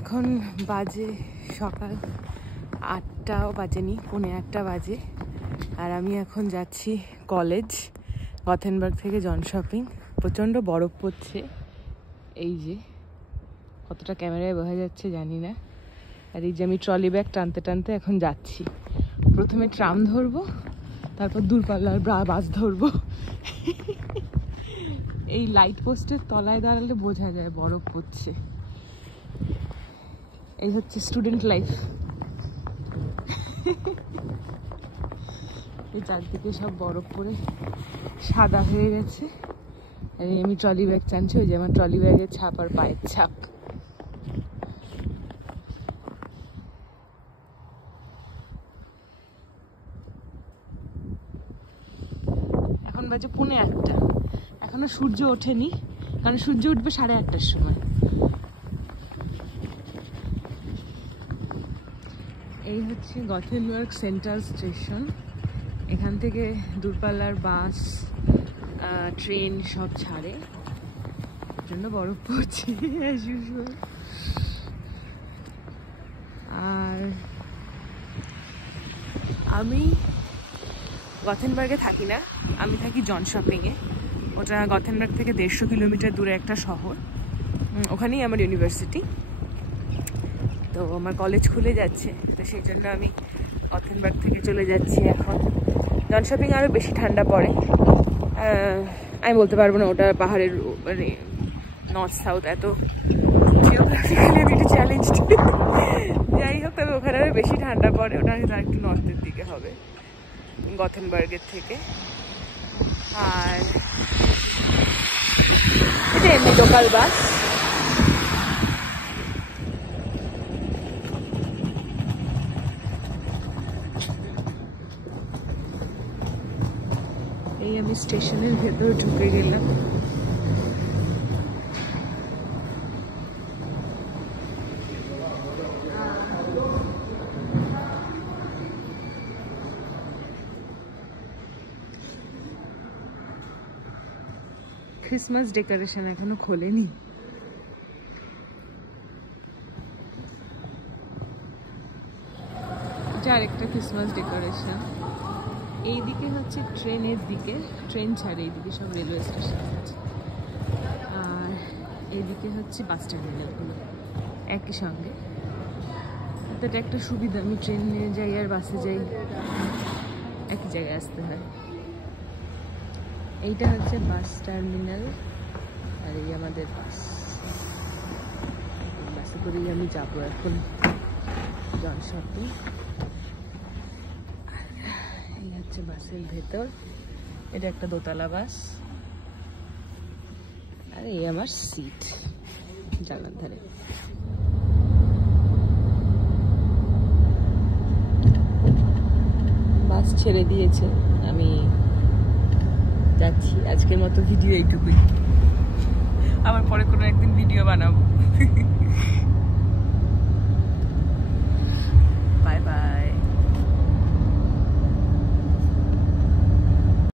এখন বাজে সকাল 8টাও বাজেনি, 8:45 বাজে। আর আমি এখন যাচ্ছি কলেজ, গথেনবার্গ থেকে জনশপিং। প্রচণ্ড বরফ পড়ছে, এই যে কতটা ক্যামেরায় বোঝা যাচ্ছে জানি না। আর এই যে আমি ট্রলি ব্যাগ টানতে টানতে এখন যাচ্ছি। প্রথমে ট্রাম ধরবো, তারপর দূরপাল্লার বাস ধরবো। এই লাইট পোস্টের তলায় দাঁড়ালে বোঝা যায় বরফ পড়ছে। এই হচ্ছে স্টুডেন্ট লাইফ। এই চারদিকে সব বরফ পড়ে সাদা হয়ে গেছে। আর আমি ট্রলি ব্যাগ টানছি, ওই যে আমার ট্রলি ব্যাগের ছাপ আর পায়ের ছাপ। এখন বাজে 8:45। এখনো সূর্য ওঠেনি, কারণ সূর্য উঠবে 8:30টার সময়। এই হচ্ছে গথেনবার্গ সেন্ট্রাল স্টেশন। এখান থেকে দূরপাল্লার বাস, ট্রেন সব ছাড়ে, জন্য বরফ পড়ছে অ্যাজ ইউজুয়াল। আর আমি গথেনবার্গে থাকি না, আমি থাকি জনশপিংয়ে। ওটা গথেনবার্গ থেকে 150 কিলোমিটার দূরে একটা শহর। ওখানেই আমার ইউনিভার্সিটি। তো আমার কলেজ খুলে যাচ্ছে, তো সেই জন্য আমি গথেনবার্গ থেকে চলে যাচ্ছি এখন। জনশপিং আরও বেশি ঠান্ডা পড়ে। আমি বলতে পারবো না ওটা পাহাড়ের মানে নর্থ সাউথ, এত জিওগ্রাফিক্যালি আমি একটু চ্যালেঞ্জ। যাই হোক, তবে ওখানে আরও বেশি ঠান্ডা পড়ে। ওটা একটু নর্থের দিকে হবে গথেনবার্গের থেকে। আর এটা এমনি লোকাল বাস। এই আমি স্টেশনের ভেতর ঢুকে গেলাম। ক্রিসমাস ডেকোরেশন এখনো খোলেনি। এটা আরেকটা ক্রিসমাস ডেকোরেশন। এইদিকে হচ্ছে ট্রেনের দিকে, ট্রেন ছাড়ে এইদিকে সব রেলওয়ে স্টেশন আছে। আর এইদিকে হচ্ছে বাস টার্মিনালগুলো একই সঙ্গে। এটা একটা সুবিধা, আমি ট্রেনে যাই আর বাসে যাই, একই জায়গায় আসতে হয়। এইটা হচ্ছে বাস টার্মিনাল, আর এই আমাদের বাস। বাসে করেই আমি যাবো এখন জনশপিং। এই হচ্ছে বাসের ভেতর, এটা একটা দোতলা বাস। আর এই আমার সিট জানালার ধারে। বাস ছেড়ে দিয়েছে, আমি যাচ্ছি। আজকের মতো ভিডিও এইটুকুই, আবার পরে কোনো একদিন ভিডিও বানাবো।